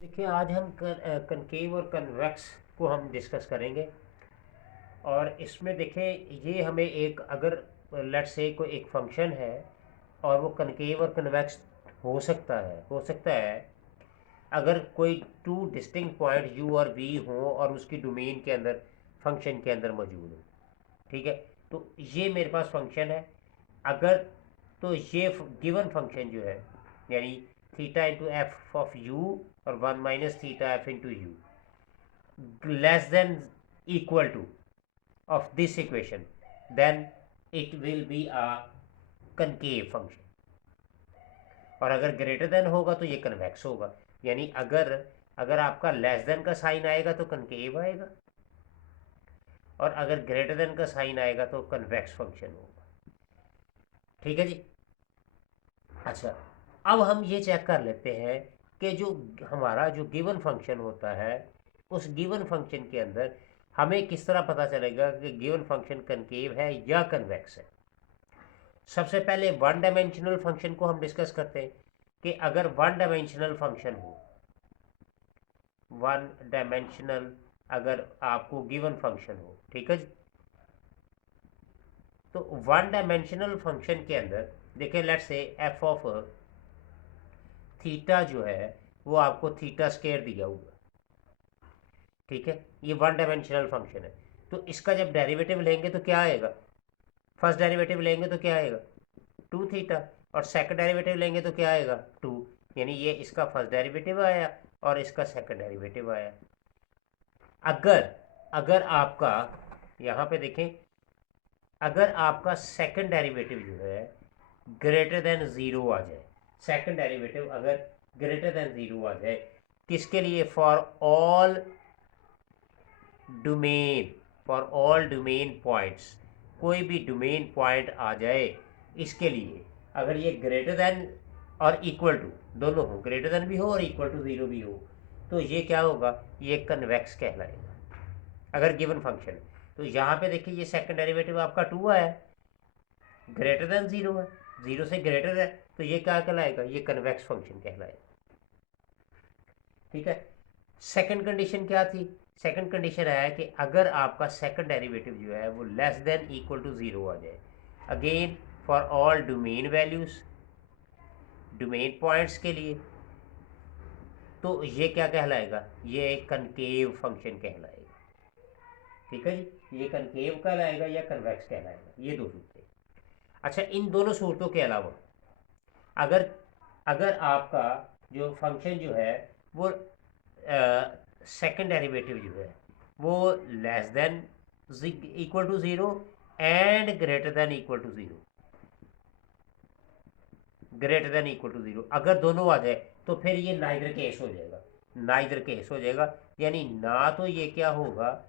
देखिए आज हम कनकेव और कन्वेक्स को हम डिस्कस करेंगे। और इसमें देखें ये हमें एक अगर लेट्स से कोई एक फंक्शन है और वो कनकेव और कन्वेक्स हो सकता है अगर कोई टू डिस्टिंक्ट पॉइंट यू और वी हो और उसकी डोमेन के अंदर फंक्शन के अंदर मौजूद हो। ठीक है, तो ये मेरे पास फंक्शन है। अगर तो ये गिवन फंक्शन जो है यानी theta into f of u और one minus theta f into u less than equal to of this equation, then it will be a concave function। और अगर ग्रेटर देन होगा तो ये कन्वेक्स होगा। यानी अगर अगर आपका लेस देन का साइन आएगा तो कनकेव आएगा, और अगर ग्रेटर देन का साइन आएगा तो कन्वेक्स फंक्शन होगा। ठीक है जी। अच्छा, अब हम ये चेक कर लेते हैं कि जो हमारा जो गिवन फंक्शन होता है उस गिवन फंक्शन के अंदर हमें किस तरह पता चलेगा कि गिवन फंक्शन कनकेव है या कन्वेक्स है। सबसे पहले वन डायमेंशनल फंक्शन को हम डिस्कस करते हैं कि अगर वन डायमेंशनल फंक्शन हो, वन डायमेंशनल अगर आपको गिवन फंक्शन हो, ठीक है जी, तो वन डायमेंशनल फंक्शन के अंदर देखिए let's say F of theta जो है वो आपको थीटा स्केयर दिया हुआ। ठीक है, ये वन डायमेंशनल फंक्शन है। तो इसका जब डेरिवेटिव लेंगे तो क्या आएगा, फर्स्ट डेरिवेटिव लेंगे तो क्या आएगा टू थीटा, और सेकंड डेरिवेटिव लेंगे तो क्या आएगा टू। यानी ये इसका फर्स्ट डेरिवेटिव आया और इसका सेकंड डेरिवेटिव आया। अगर अगर आपका यहाँ पे देखें, अगर आपका सेकंड डेरिवेटिव जो है ग्रेटर देन ज़ीरो आ जाए, सेकंड डेरिवेटिव अगर ग्रेटर देन ज़ीरो आ जाए, किसके लिए, domain for all domain points, कोई भी डोमेन पॉइंट आ जाए इसके लिए, अगर ये ग्रेटर देन और इक्वल टू दोनों हो, ग्रेटर देन भी हो और इक्वल टू ज़ीरो भी हो, तो ये क्या होगा, ये कन्वेक्स कहलाएगा अगर गिवन फंक्शन है। तो यहाँ पे देखिए ये सेकंड डेरिवेटिव आपका टू आया, ग्रेटर देन ज़ीरो है, ज़ीरो से ग्रेटर है, तो ये क्या कहलाएगा, ये कन्वेक्स फंक्शन कहलाएगा। ठीक है, सेकंड कंडीशन क्या थी, सेकंड कंडीशन है कि अगर आपका सेकंड डेरिवेटिव जो है वो less than equal to zero आ जाए, again for all domain values, domain points के लिए, तो ये क्या कहलाएगा, ये कनकेव फंक्शन कहलाएगा। ठीक है जी, ये कनकेव कहलाएगा या कन्वेक्स कहलाएगा, ये दो सूरतें। अच्छा, इन दोनों सूरतों के अलावा अगर अगर आपका जो फंक्शन जो है वो सेकंड डेरिवेटिव जो है वो less than equal to zero and greater than equal to zero, greater than equal to zero अगर दोनों आ जाए तो फिर ये नाइदर केस हो जाएगा, नाइदर केस हो जाएगा। यानी ना तो ये क्या होगा,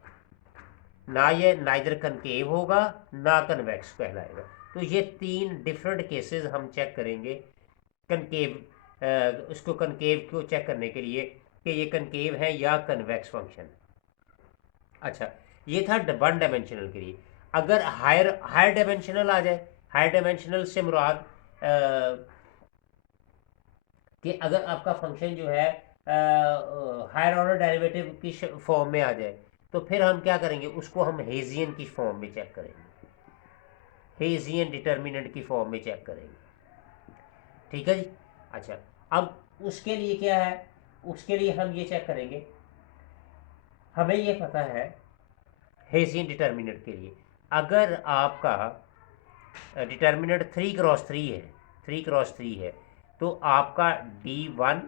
ना ये नाइदर कनकेव होगा ना कन्वेक्स कहलाएगा। तो ये तीन डिफरेंट केसेस हम चेक करेंगे कनकेव, उसको कनकेव को चेक करने के लिए कि ये कनकेव है या कन्वेक्स फंक्शन। अच्छा, ये था वन डायमेंशनल के लिए। अगर हायर हायर डायमेंशनल आ जाए, हायर डायमेंशनल से मुराद कि अगर आपका फंक्शन जो है हायर ऑर्डर डेरिवेटिव की फॉर्म में आ जाए, तो फिर हम क्या करेंगे, उसको हम हेजियन की फॉर्म में चेक करेंगे, हेजियन डिटर्मिनेंट की फॉर्म में चेक करेंगे। ठीक है जी। अच्छा, अब उसके लिए क्या है, उसके लिए हम ये चेक करेंगे, हमें ये पता है हेसियन डिटर्मिनेंट के लिए अगर आपका डिटर्मिनेंट थ्री क्रॉस थ्री है, थ्री क्रॉस थ्री है, तो आपका D1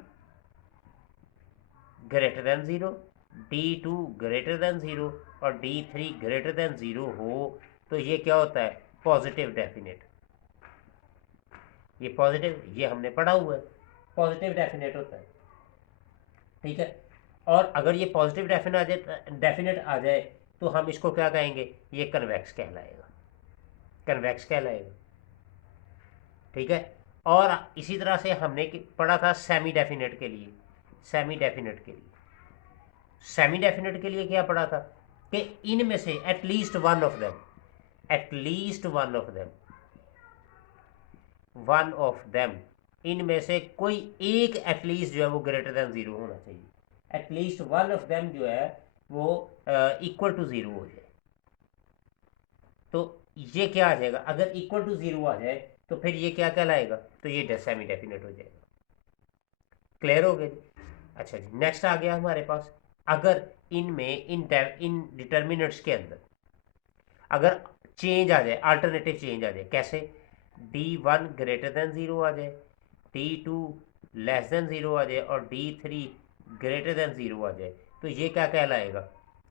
greater than zero, D2 greater than zero और D3 ग्रेटर देन ज़ीरो हो, तो ये क्या होता है, पॉजिटिव डेफिनेट। ये पॉजिटिव, ये हमने पढ़ा हुआ है, पॉजिटिव डेफिनेट होता है। ठीक है, और अगर ये पॉजिटिव डेफिनेट आ जाए तो हम इसको क्या कहेंगे, ये कन्वेक्स कहलाएगा, कन्वेक्स कहलाएगा। ठीक है, और इसी तरह से हमने पढ़ा था सेमी डेफिनेट के लिए, सेमी डेफिनेट के लिए, सेमी डेफिनेट के लिए क्या पढ़ा था कि इनमें से at least one of them, at least one of them इनमें से कोई एक एटलीस्ट जो है वो ग्रेटर देन ज़ीरो होना चाहिए, एटलीस्ट वन ऑफ देम जो है वो इक्वल टू ज़ीरो हो जाए। तो ये क्या आ जाएगा, अगर इक्वल टू ज़ीरो आ जाए तो फिर ये क्या कहलाएगा, तो ये सेमी डेफिनेट हो जाएगा। क्लियर हो गया जी। अच्छा जी, नेक्स्ट आ गया हमारे पास, अगर इनमें इन डिटर्मिनेंट्स के अंदर अगर चेंज आ जाए, अल्टरनेटिव चेंज आ जाए, कैसे, D1 ग्रेटर देन ज़ीरो आ जाए, D2 लेस देन ज़ीरो आ जाए और D3 ग्रेटर देन ज़ीरो आ जाए, तो ये क्या कहलाएगा,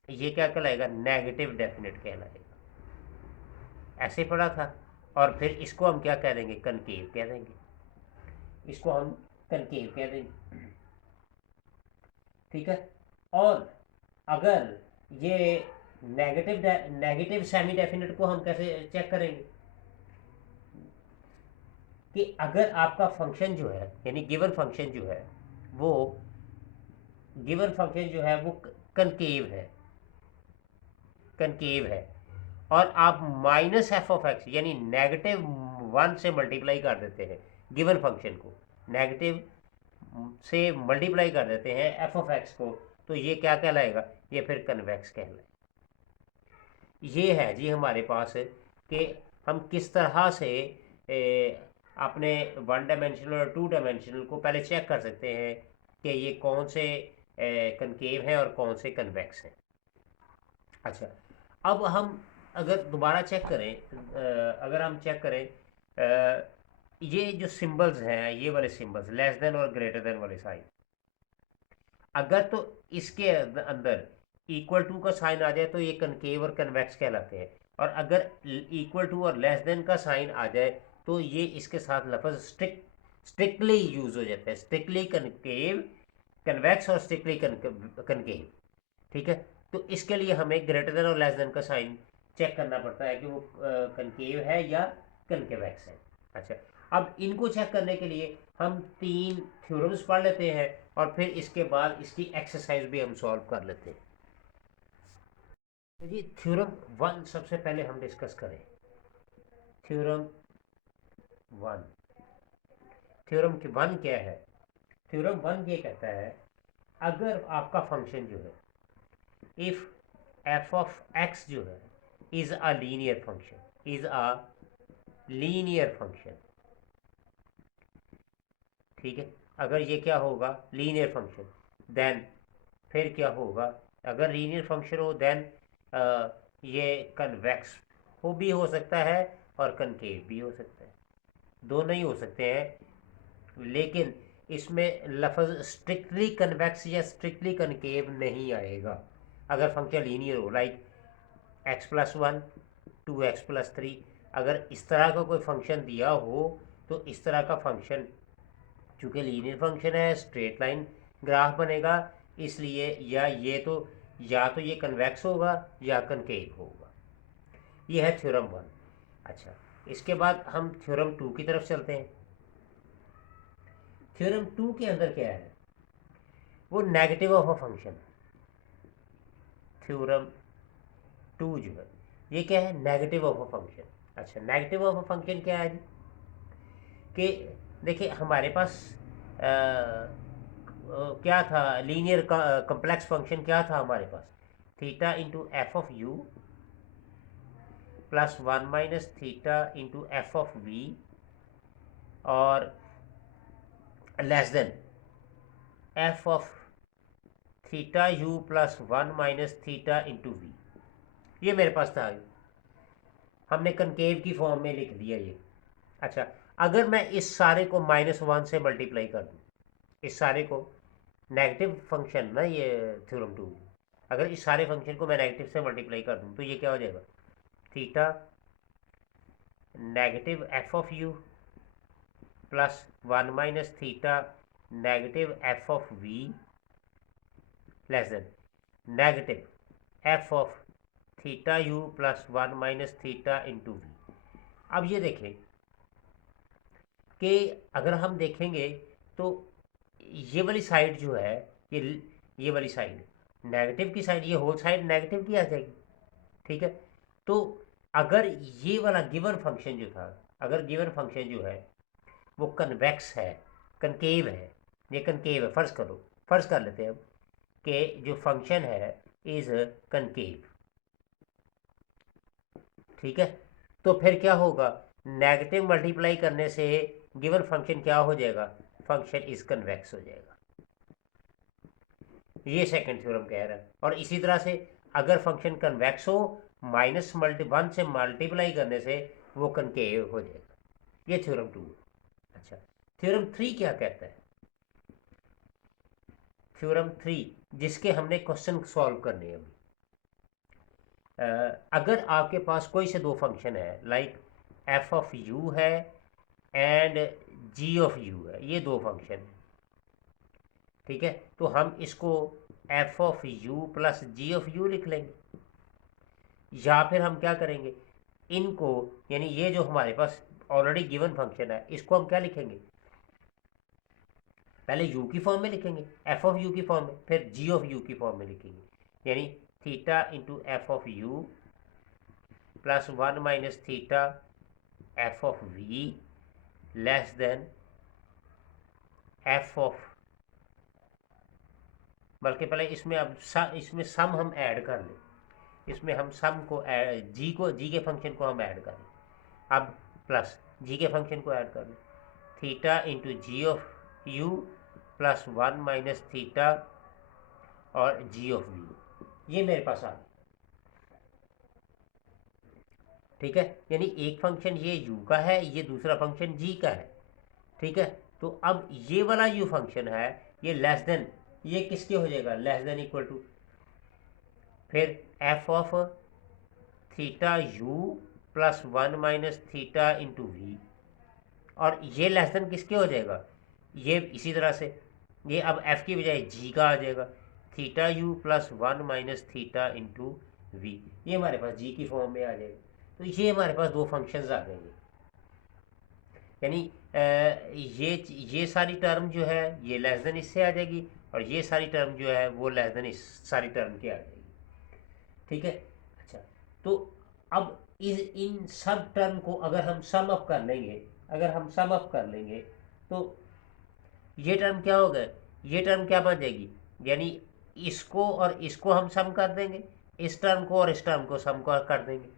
ये क्या कहलाएगा, नेगेटिव डेफिनेट कहलाएगा। ऐसे पढ़ा था। और फिर इसको हम क्या कह देंगे, कनकेव कह देंगे, इसको हम कनकेव कह देंगे। ठीक है। और अगर ये नेगेटिव सेमी डेफिनेट को हम कैसे चेक करेंगे, कि अगर आपका फंक्शन जो है, यानी गिवन फंक्शन जो है वो कनकेव है, कनकेव है, और आप माइनस एफ ऑफ एक्स यानी नेगेटिव वन से मल्टीप्लाई कर देते हैं, गिवन फंक्शन को नेगेटिव से मल्टीप्लाई कर देते हैं एफ ऑफ एक्स को, तो ये क्या कहलाएगा, ये फिर कन्वेक्स कहलाएगा। ये है जी हमारे पास कि हम किस तरह से अपने वन डायमेंशनल और टू डायमेंशनल को पहले चेक कर सकते हैं कि ये कौन से कनकेव हैं और कौन से कन्वेक्स हैं। अच्छा, अब हम अगर दोबारा चेक करें, अगर हम चेक करें ये जो सिंबल्स हैं, ये वाले सिंबल्स लेस देन और ग्रेटर देन वाले साइन, अगर तो इसके अंदर इक्वल टू का साइन आ जाए तो ये कनकेव और कन्वेक्स कहलाते हैं, और अगर इक्वल टू और लेस देन का साइन आ जाए तो ये इसके साथ लफ्ज स्ट्रिक्टली यूज हो जाता है, स्ट्रिक्टली कनकेव कन्वेक्स और स्ट्रिक्टली कनकेव। ठीक है। तो इसके लिए हमें ग्रेटर देन और लेस देन का साइन चेक करना पड़ता है कि वो कनकेव है या कनकेवेक्स है। अच्छा, अब इनको चेक करने के लिए हम 3 थ्योरम्स पढ़ लेते हैं और फिर इसके बाद इसकी एक्सरसाइज भी हम सॉल्व कर लेते हैं। तो जी थ्योरम 1 सबसे पहले हम डिस्कस करें। थ्योरम 1, थ्योरम 1 क्या है, थ्योरम 1 ये कहता है, अगर आपका फंक्शन जो है इफ एफ ऑफ एक्स जो है is a linear function, is a linear function, ठीक है, अगर ये क्या होगा, लीनियर फंक्शन, देन फिर क्या होगा, अगर लीनियर फंक्शन हो देन ये कन्वेक्स भी हो सकता है और कनकेव भी हो सकता है, दोनों ही हो सकते हैं, लेकिन इसमें लफ्ज़ स्ट्रिक्टली कन्वेक्स या स्ट्रिक्टली कनकेव नहीं आएगा अगर फंक्शन लीनियर हो, लाइक x+1 2x+3, अगर इस तरह का कोई फंक्शन दिया हो तो इस तरह का फंक्शन चूँकि लीनियर फंक्शन है, स्ट्रेट लाइन ग्राफ बनेगा, इसलिए या तो ये कन्वेक्स होगा या कनकेव होगा। ये है थ्योरम 1। अच्छा, इसके बाद हम थ्योरम 2 की तरफ चलते हैं। थ्योरम 2 के अंदर क्या है, वो negative of a function. Theorem 2 जो है ये क्या है, नेगेटिव ऑफ अ फंक्शन। अच्छा, नेगेटिव ऑफ अ फंक्शन क्या है जी, कि देखिए हमारे पास क्या था, लीनियर कम्प्लेक्स फंक्शन क्या था हमारे पास, theta into f of u plus 1 minus theta into f of v और less than f of theta u plus 1 minus theta into v. ये मेरे पास था, हमने कनकेव की फॉर्म में लिख दिया ये। अच्छा, अगर मैं इस सारे को -1 से मल्टीप्लाई कर दूँ, इस सारे को, नेगेटिव फंक्शन ना ये थ्योरम 2, अगर इस सारे फंक्शन को मैं नेगेटिव से मल्टीप्लाई कर दूँ तो ये क्या हो जाएगा, theta negative f of u plus 1 minus theta negative f of v less than negative f of theta u plus 1 minus theta into v. अब ये देखें कि अगर हम देखेंगे तो ये वाली साइड जो है, ये वाली साइड नेगेटिव की साइड, ये होल साइड नेगेटिव की आ जाएगी। ठीक है। तो अगर ये वाला गिवन फंक्शन जो था, अगर गिवन फंक्शन जो है वो कन्वेक्स है, कनकेव है, ये कनकेव है, फर्ज कर लेते हैं हम कि जो फंक्शन है इज कनकेव। ठीक है, तो फिर क्या होगा, नेगेटिव मल्टीप्लाई करने से गिवन फंक्शन क्या हो जाएगा, फंक्शन इज कन्वेक्स हो जाएगा। ये सेकंड थ्योरम कह रहा है। और इसी तरह से अगर फंक्शन कन्वेक्स हो, -1 से मल्टीप्लाई करने से वो कनकेव हो जाएगा। ये थ्योरम 2 है। अच्छा, थ्योरम 3 क्या कहता है, थ्योरम 3 जिसके हमने क्वेश्चन सॉल्व करने हैं अभी। अगर आपके पास कोई से दो फंक्शन है, लाइक एफ ऑफ यू है एंड जी ऑफ यू है, ये दो फंक्शन है। ठीक है, तो हम इसको f of u plus g of u लिख लेंगे, या फिर हम क्या करेंगे, इनको यानी ये जो हमारे पास ऑलरेडी गिवन फंक्शन है इसको हम क्या लिखेंगे, पहले यू की फॉर्म में लिखेंगे, एफ ऑफ यू की फॉर्म में, फिर जी ऑफ यू की फॉर्म में लिखेंगे। यानी theta into f of u plus 1 minus theta f of v less than f of, बल्कि पहले इसमें अब इसमें सम हम ऐड कर लें, इसमें हम सम को जी के फंक्शन को हम ऐड कर लें, अब प्लस जी के फंक्शन को ऐड कर लें, theta into g of u plus 1 minus theta और जी ऑफ वी, ये मेरे पास आ गया। ठीक है, यानी एक फंक्शन ये u का है, ये दूसरा फंक्शन g का है। ठीक है, तो अब ये वाला u फंक्शन है, ये लेस देन, ये किसके हो जाएगा, लेस देन इक्वल टू, फिर f of theta u plus 1 minus theta into v, और ये लेस देन किसके हो जाएगा, ये इसी तरह से ये अब f की बजाय g का आ जाएगा, theta u plus 1 minus theta into v, ये हमारे पास g की फॉर्म में आ जाएगा। तो ये हमारे पास दो फंक्शंस आ जाएंगे, यानी ये सारी टर्म जो है ये लेस देन इससे आ जाएगी, और ये सारी टर्म जो है वो लेस देन इस सारी टर्म की आ जाएगी। ठीक है, अच्छा, तो अब इन सब टर्म को अगर हम सम अप कर लेंगे, तो ये टर्म क्या होगा, ये टर्म क्या बन जाएगी, यानी इसको और इसको हम सम कर देंगे, इस टर्म को और इस टर्म को सम कर देंगे,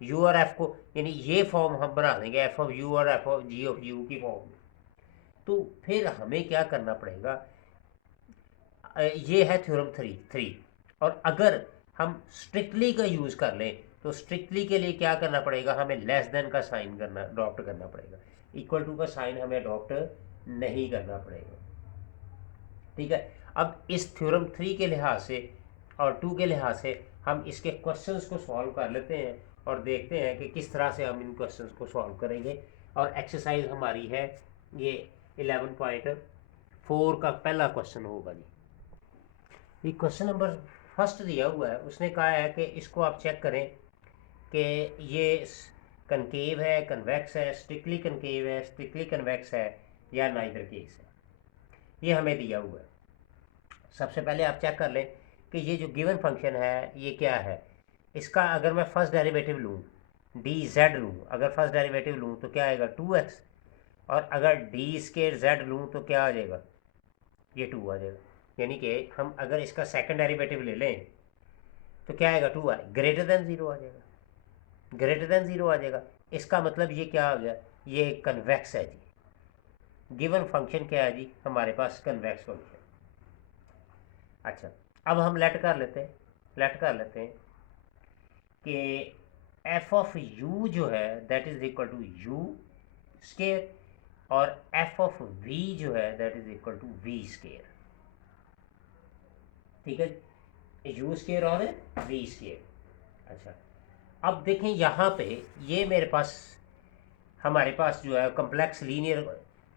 यू और एफ को, यानी ये फॉर्म हम बना देंगे एफ ऑफ यू और f of g of u की फॉर्म में। तो फिर हमें क्या करना पड़ेगा, ये है थ्योरम थ्री। और अगर हम स्ट्रिक्टली का यूज़ कर लें तो स्ट्रिक्टली के लिए क्या करना पड़ेगा, हमें लेस देन का साइन अडॉप्ट करना पड़ेगा, इक्वल टू का साइन हमें अडॉप्ट नहीं करना पड़ेगा। ठीक है, अब इस थ्योरम 3 के लिहाज से और 2 के लिहाज से हम इसके क्वेश्चंस को सॉल्व कर लेते हैं और देखते हैं कि किस तरह से हम इन क्वेश्चंस को सॉल्व करेंगे। और एक्सरसाइज हमारी है ये 11.4 का पहला क्वेश्चन होगा जी। ये क्वेश्चन नंबर फर्स्ट दिया हुआ है, उसने कहा है कि इसको आप चेक करें कि ये कनकेव है, कन्वेक्स है, स्ट्रिक्टली कनकेव है, स्ट्रिक्टली कन्वेक्स है, या नाइदर केस है, ये हमें दिया हुआ है। सबसे पहले आप चेक कर लें कि ये जो गिवन फंक्शन है ये क्या है। इसका अगर मैं फर्स्ट डेरिवेटिव लूँ, डी जेड लूँ, अगर फर्स्ट डेरिवेटिव लूँ तो क्या आएगा 2x, और अगर डी स्केयर जेड लूँ तो क्या आ जाएगा, ये 2 आ जाएगा। यानी कि हम अगर इसका सेकंड डेरिवेटिव ले लें तो क्या आएगा, 2 आए, ग्रेटर देन 0 आ जाएगा, ग्रेटर देन 0 आ जाएगा। इसका मतलब ये क्या आ गया, ये कन्वेक्स है जी। गिवन फंक्शन क्या है जी, हमारे पास कन्वेक्स फंक्शन। अच्छा, अब हम लेट कर लेते हैं कि एफ ऑफ यू जो है that is equal to u square, और एफ ऑफ वी जो है that is equal to v square. ठीक है, यू स्केयर और वी स्केयर। अच्छा, अब देखें यहाँ पे ये मेरे पास, हमारे पास जो है कम्प्लेक्स लीनियर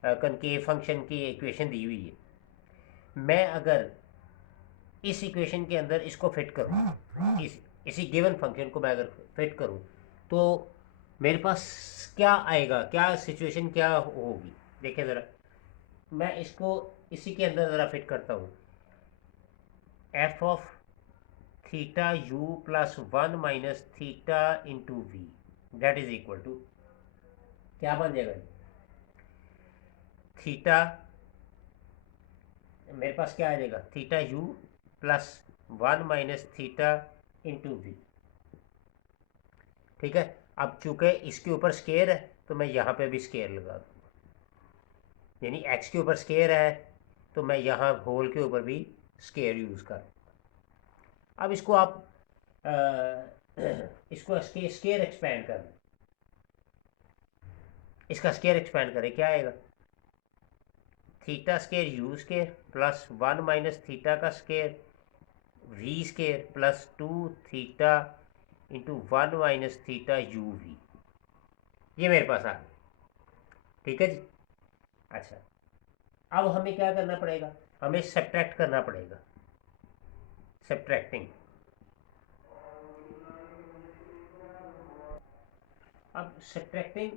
कनकेव फंक्शन की इक्वेशन दी हुई है। मैं अगर इस इक्वेशन के अंदर इसको फिट करूँ, इसी गिवन फंक्शन को मैं अगर फिट करूँ तो मेरे पास क्या आएगा, क्या सिचुएशन क्या होगी। देखिए ज़रा, मैं इसको इसी के अंदर ज़रा फिट करता हूँ, f of theta u plus 1 minus theta into v that is equal to क्या बन जाएगा, थीटा मेरे पास क्या आ जाएगा, theta u plus 1 minus theta into v. ठीक है, अब चूंकि इसके ऊपर स्केयर है तो मैं यहाँ पे भी स्केयर लगा दूँगा, यानी एक्स के ऊपर स्केयर है तो मैं यहाँ होल के ऊपर भी स्केयर यूज़ कर। अब इसको आप इसको स्केयर एक्सपेंड कर, इसका स्केयर एक्सपेंड करें, क्या आएगा, theta square u square plus 1 minus theta का square v square plus 2 theta into 1 minus theta u v. ये मेरे पास आ गया। ठीक है जी। अच्छा, अब हमें क्या करना पड़ेगा, हमें सब्ट्रैक्ट करना पड़ेगा, सब्ट्रैक्टिंग। अब subtracting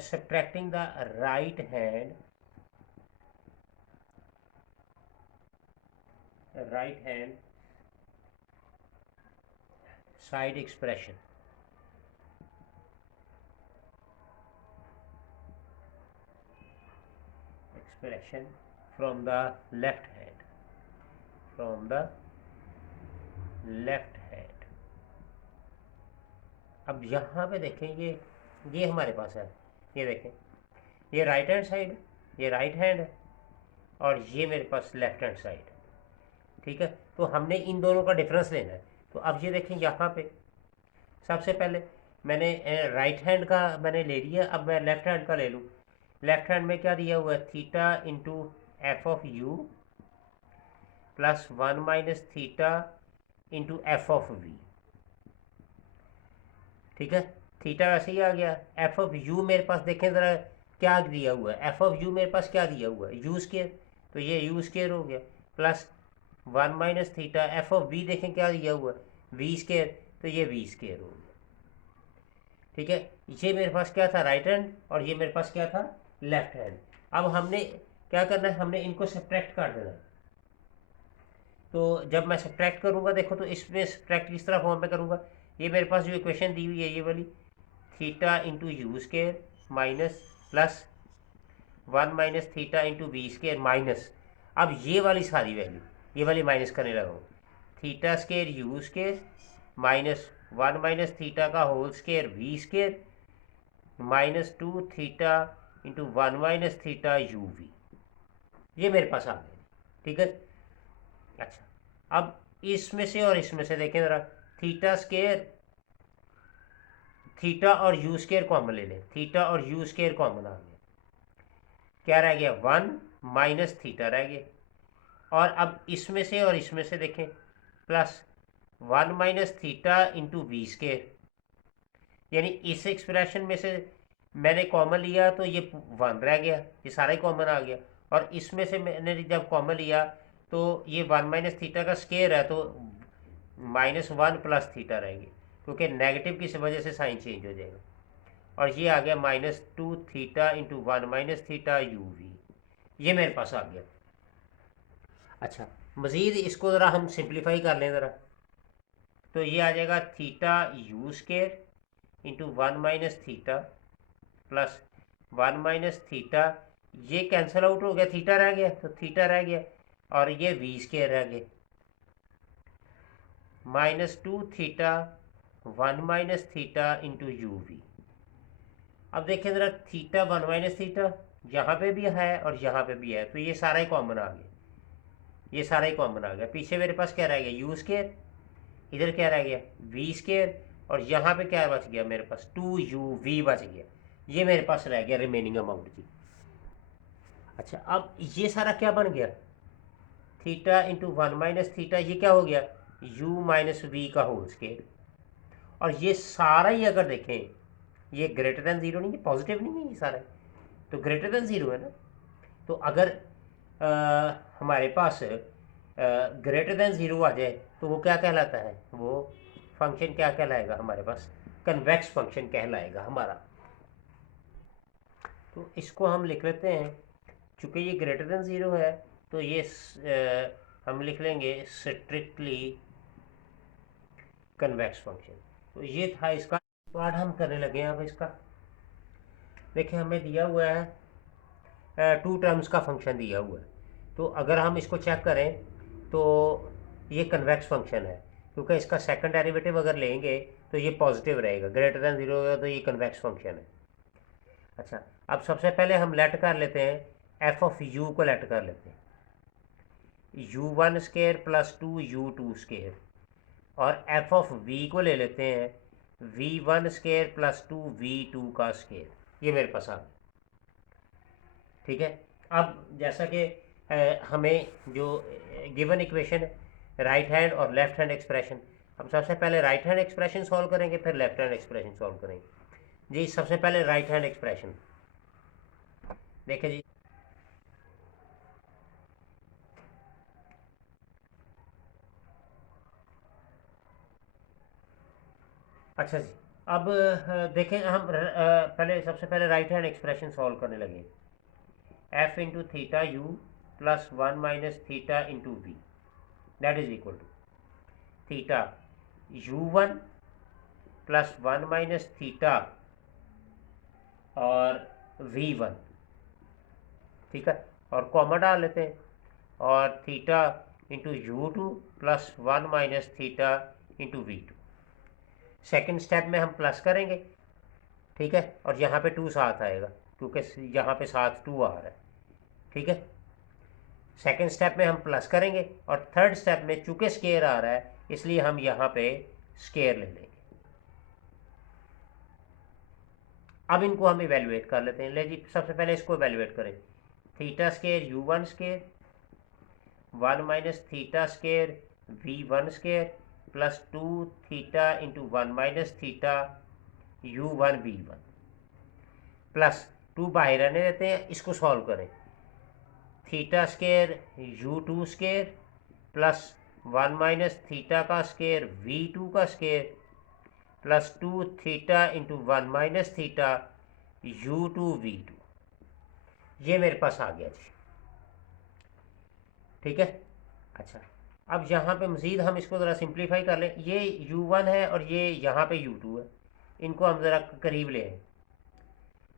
subtracting the right hand side expression from the left hand, अब यहाँ पे देखें, ये हमारे पास है, ये देखें, ये राइट हैंड साइड, ये राइट हैंड है और ये मेरे पास लेफ्ट हैंड साइड। ठीक है, तो हमने इन दोनों का डिफरेंस लेना है। तो अब ये देखें, यहाँ पे सबसे पहले मैंने राइट हैंड का मैंने ले लिया, अब मैं लेफ्ट हैंड का ले लूँ। लेफ्ट हैंड में क्या दिया हुआ है, theta into f of u plus 1 minus theta into f of v. ठीक है, थीटा वैसे ही आ गया। एफ ऑफ यू मेरे पास देखें ज़रा क्या दिया हुआ है, एफ ऑफ यू मेरे पास क्या दिया हुआ है, यू स्केयर, तो ये यू स्केयर हो गया plus 1 minus theta f of v देखें क्या दिया हुआ है, वी स्केयर, तो ये वी स्केयर हो गया। ठीक है, ये मेरे पास क्या था, राइट हैंड, और ये मेरे पास क्या था, लेफ्ट हैंड। अब हमने क्या करना है, हमने इनको सब्ट्रैक्ट कर देना है। तो जब मैं सब्ट्रैक्ट करूँगा, देखो तो इसमें सब्ट्रैक्ट किस तरह फॉर्म में करूँगा, ये मेरे पास जो इक्वेशन दी हुई है ये वाली, theta into u square minus plus 1 minus theta into v square minus, अब ये वाली सारी वैल्यू ये वाली माइनस करने लगा हूँ, theta square u square minus 1 minus theta का whole square v square minus 2 theta into 1 minus theta u v. ये मेरे पास आ गया। ठीक है, अच्छा, अब इसमें से और इसमें से देखें ज़रा, थीटा स्केयर, थीटा और यू स्केयर कॉमन ले लें, थीटा और यू स्केयर कॉमन आ गया, क्या रह गया, 1 माइनस थीटा रह गया। और अब इसमें से और इसमें से देखें, plus 1 minus theta into v square, यानी इस एक्सप्रेशन में से मैंने कॉमन लिया तो ये 1 रह गया, ये सारा ही कॉमन आ गया। और इसमें से मैंने जब कॉमन लिया तो ये 1 माइनस थीटा का स्केयर है तो माइनस 1 प्लस थीटा रहेगी, क्योंकि नेगेटिव की वजह से साइन चेंज हो जाएगा। और ये आ गया minus 2 theta into 1 minus theta u v, ये मेरे पास आ गया। अच्छा, मज़ीद इसको ज़रा हम सिंप्लीफाई कर लें ज़रा, तो ये आ जाएगा theta you square into 1 minus theta plus 1 minus theta, ये कैंसिल आउट हो गया, थीटा रह गया तो थीटा रह गया, और ये वी स्केयर रह गया minus 2 theta 1 minus theta into u v. अब देखें ज़रा, थीटा 1 माइनस थीटा यहाँ पे भी है और यहाँ पे भी है, तो ये सारा ही कॉमन आ गया, ये सारा ही कॉमन आ गया। पीछे मेरे पास क्या रह गया, यू स्केयर, इधर क्या रह गया, वी स्केयर, और यहाँ पे क्या बच गया मेरे पास, 2uv बच गया, ये मेरे पास रह गया रिमेनिंग अमाउंट जी। अच्छा, अब ये सारा क्या बन गया, थीटा इंटू 1 माइनस थीटा, ये क्या हो गया, u माइनस वी का होल स्केयर। और ये सारा ही अगर देखें, ये ग्रेटर देन ज़ीरो नहीं है, पॉजिटिव नहीं है, ये सारा तो ग्रेटर देन ज़ीरो है ना। तो अगर हमारे पास ग्रेटर देन ज़ीरो आ जाए तो वो क्या कहलाता है, वो फंक्शन क्या कहलाएगा हमारे पास, कन्वेक्स फंक्शन कहलाएगा हमारा। तो इसको हम लिख लेते हैं, चूँकि ये ग्रेटर देन ज़ीरो है तो ये हम लिख लेंगे स्ट्रिक्टली कन्वेक्स फंक्शन। तो ये था इसका पार्ट, हम करने लगे हैं अब इसका। देखिए हमें दिया हुआ है टू टर्म्स का फंक्शन दिया हुआ है। तो अगर हम इसको चेक करें तो ये कन्वेक्स फंक्शन है, क्योंकि इसका सेकंड डेरिवेटिव अगर लेंगे तो ये पॉजिटिव रहेगा, ग्रेटर देन जीरो होगा, तो ये कन्वेक्स फंक्शन है। अच्छा, अब सबसे पहले हम लेट कर लेते हैं, एफ ऑफ यू को लेट कर लेते हैं, u one square plus two u two square, और एफ ऑफ वी को ले लेते हैं, v one square plus two v two का स्केयर। ये मेरे पास आ गया। ठीक है, अब जैसा कि हमें जो गिवन इक्वेशन है, राइट हैंड और लेफ्ट हैंड एक्सप्रेशन, हम सबसे पहले राइट हैंड एक्सप्रेशन सॉल्व करेंगे, फिर लेफ्ट हैंड एक्सप्रेशन सॉल्व करेंगे। जी सबसे पहले राइट हैंड एक्सप्रेशन देखें जी। अच्छा जी, अब देखें हम पहले सबसे पहले राइट हैंड एक्सप्रेशन सॉल्व करने लगे। F into theta u plus one minus theta into v, that is equal to theta u one plus one minus theta और वी वन। ठीक है, और कॉमा डाल लेते हैं, और theta into u two plus one minus theta into v two. Second step में हम प्लस करेंगे, ठीक है, और यहाँ पे टू साथ आएगा क्योंकि यहाँ पे साथ टू आ रहा है। ठीक है, सेकेंड स्टेप में हम प्लस करेंगे, और थर्ड स्टेप में चूंकि स्केयर आ रहा है इसलिए हम यहाँ पे स्केयर ले लेंगे। अब इनको हम इवेलुएट कर लेते हैं। ले जी, सबसे पहले इसको इवेलुएट करें, theta square u one square one minus theta square v one square plus two theta into one minus theta u one v one, plus two बाहर रहने देते हैं, इसको सॉल्व करें, theta square u two square plus one minus theta का square v two का square plus two theta into one minus theta u two v two. ये मेरे पास आ गया जी। ठीक है, अच्छा, अब यहाँ पे मज़ीद हम इसको ज़रा सिंप्लीफाई कर लें। ये u1 है और ये यहाँ पे u2 है, इनको हम ज़रा करीब ले आए।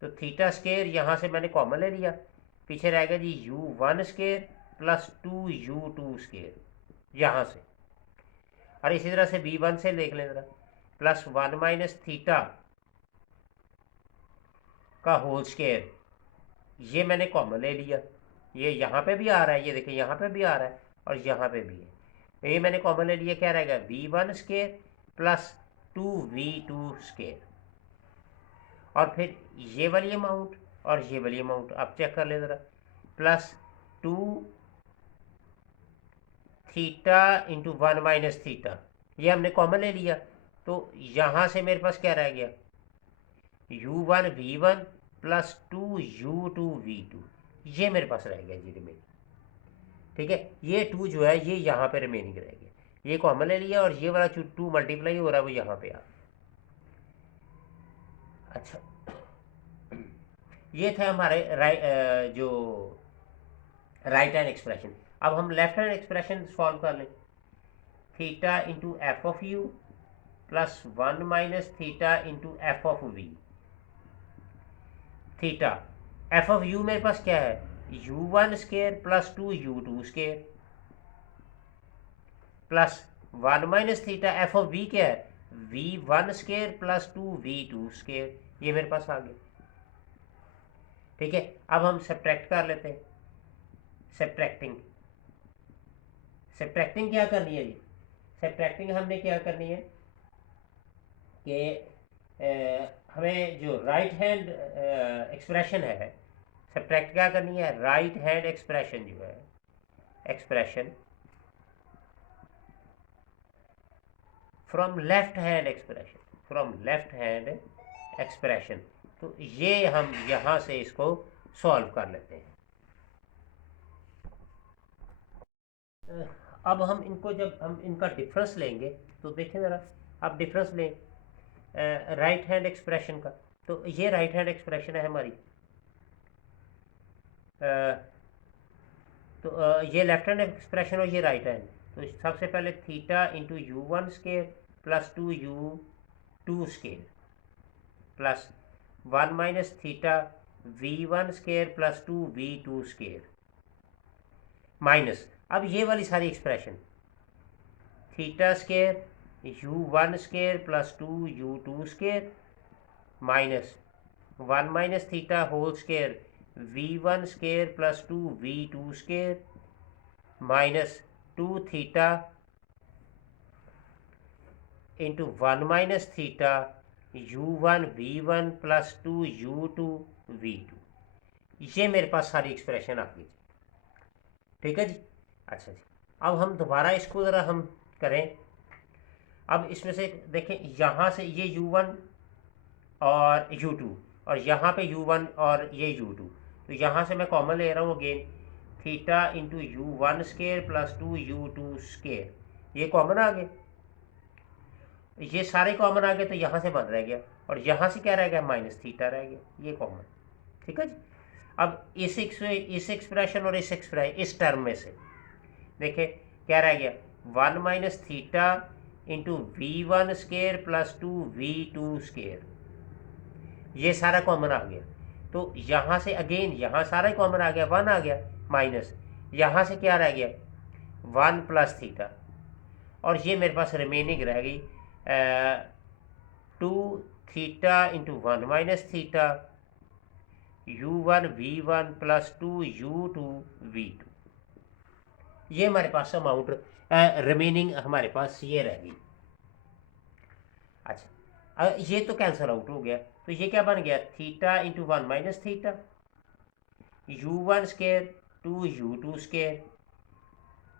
तो थीटा स्केयर यहाँ से मैंने कॉमन ले लिया, पीछे रहेगा g u1 square plus two u two square यहाँ से, और इसी तरह से v1 से देख लें ज़रा, प्लस वन माइनस थीटा का होल स्केयर, ये मैंने कॉमन ले लिया, ये यहाँ पे भी आ रहा है, ये देखिए यहाँ पे भी आ रहा है और यहाँ पे भी है, ये मैंने कॉमन ले लिया, क्या रहेगा v one square plus two v two square, और फिर ये वाली अमाउंट और ये वाली अमाउंट आप चेक कर ले ज़रा, plus two theta into one minus theta, ये हमने कॉमन ले लिया, तो यहाँ से मेरे पास क्या रह गया, u one v one plus two u two v two, ये मेरे पास रह गया जी रिमेनिंग। ठीक है, ये टू जो है ये यहाँ पे रिमेनिंग रह गया, ये कॉमन ले लिया, और ये वाला टू मल्टीप्लाई हो रहा है वो यहाँ पे आ। अच्छा, ये थे हमारे जो राइट हैंड एक्सप्रेशन। अब हम लेफ्ट हैंड एक्सप्रेशन सॉल्व कर लें, theta into f of u plus one minus theta into f of v. Theta f of u मेरे पास क्या है, u one square plus two u two square plus one minus theta f of v क्या है, v one square plus two v two square, ये मेरे पास आ गया। ठीक है, अब हम सब्ट्रैक्ट कर लेते हैं, सब्ट्रैक्टिंग सब्ट्रैक्टिंग क्या करनी है जी, सब्ट्रैक्टिंग हमने क्या करनी है कि हमें जो राइट हैंड एक्सप्रेशन है, सब्ट्रैक्ट क्या करनी है, राइट हैंड एक्सप्रेशन जो है, expression from left hand expression, from left hand expression. तो ये हम यहाँ से इसको सॉल्व कर लेते हैं। अब हम इनको जब हम इनका डिफरेंस लेंगे तो देखें ज़रा, आप डिफरेंस लें राइट हैंड एक्सप्रेशन का, तो ये राइट हैंड एक्सप्रेशन है हमारी, तो ये लेफ्ट हैंड एक्सप्रेशन और ये राइट हैंड। तो सबसे पहले theta into u one square plus 2u2 square plus 1 minus theta v1 square plus 2v2 square minus, अब ये वाली सारी expression theta square u1 square plus 2u2 square minus 1 minus theta whole square v1 square plus 2v2 square minus 2 theta into 1 minus theta u1 v1 plus 2u2 v2। ये मेरे पास सारी expression आ गई। ठीक है जी। अच्छा जी, अब हम दोबारा इसको ज़रा हम करें। अब इसमें से देखें, यहाँ से ये u1 और u2 और यहाँ पे u1 और ये u2, तो यहाँ से मैं कॉमन ले रहा हूँ again theta into u1 square plus 2u2 square, ये कॉमन आ गए, ये सारे कॉमन आ गए, तो यहाँ से 1 रह गया और यहाँ से क्या रह गया, माइनस थीटा रह गया, ये कॉमन। ठीक है जी। अब इस एक्सप्रेशन और इस टर्म में से देखिए क्या रह गया, 1 minus theta into v1 square plus 2v2 square, ये सारा कॉमन आ गया। तो यहाँ से अगेन यहाँ सारा ही कॉमन आ गया, 1 आ गया माइनस, यहाँ से क्या रह गया 1 प्लस थीटा, और ये मेरे पास रिमेनिंग रह गई 2 theta into 1 minus theta u1 v1 plus 2u2 v2। ये हमारे पास अमाउंट रिमेनिंग हमारे पास ये रह गई। अच्छा, ये तो कैंसिल आउट हो गया, तो ये क्या बन गया, theta into 1 minus theta u1 square 2u2 square,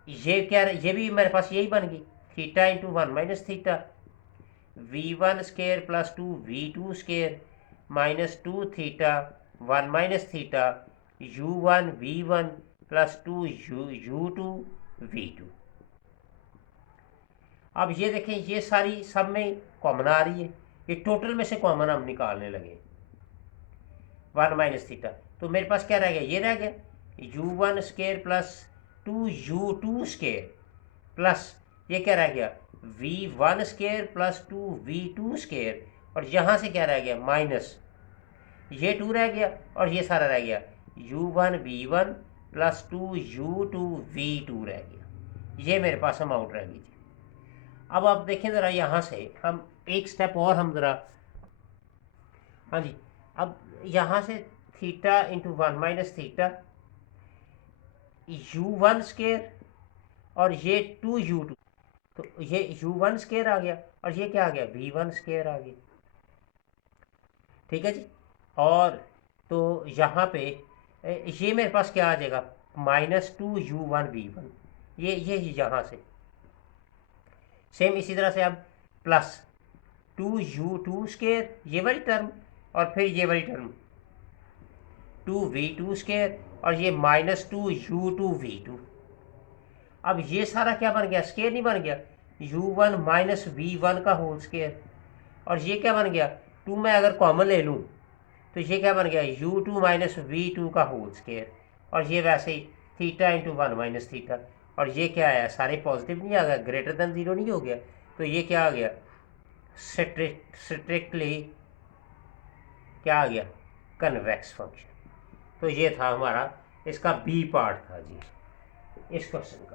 ये क्या, ये भी मेरे पास यही बन गई, theta into 1 minus theta v1 square plus 2v2 square minus 2 theta 1 minus theta u1 v1 plus 2u2 v2। अब ये देखें, ये सारी सब में कॉमन आ रही है, ये टोटल में से कॉमन हम निकालने लगे 1 माइनस थीटा, तो मेरे पास क्या रह गया, ये रह गया u1 square plus 2u2 square plus ये क्या रह गया v1 square plus 2v2 square, और यहाँ से क्या रह गया माइनस ये 2 रह गया और ये सारा रह गया u1 v1 plus 2u2 v2 रह गया। ये मेरे पास अमाउंट रह गई। अब आप देखें ज़रा, यहाँ से हम एक स्टेप और हम ज़रा, हाँ जी, अब यहाँ से theta into 1 minus theta u1 square और ये 2u2, तो ये u1 स्केयर आ गया और ये क्या आ गया v1 स्केयर आ गया। ठीक है जी। और तो यहाँ पे ये मेरे पास क्या आ जाएगा, माइनस 2u1 v1, ये यहाँ से सेम इसी तरह से अब प्लस 2u2 स्केयर ये वाली टर्म और फिर ये वाली टर्म 2v2 स्केयर और ये माइनस 2u2 v2। अब ये सारा क्या बन गया, स्केयर नहीं बन गया, u1 माइनस v1 का होल स्केयर, और ये क्या बन गया 2 में अगर कॉमन ले लूँ तो ये क्या बन गया u2 माइनस v2 का होल स्केयर, और ये वैसे ही थीटा इंटू 1 माइनस थीटा, और ये क्या आया, सारे पॉजिटिव नहीं आ गया, ग्रेटर देन 0 नहीं हो गया, तो ये क्या आ गया स्ट्रिक्टली क्या आ गया कन्वेक्स फंक्शन। तो ये था हमारा इसका बी पार्ट था जी इस क्वेश्चन।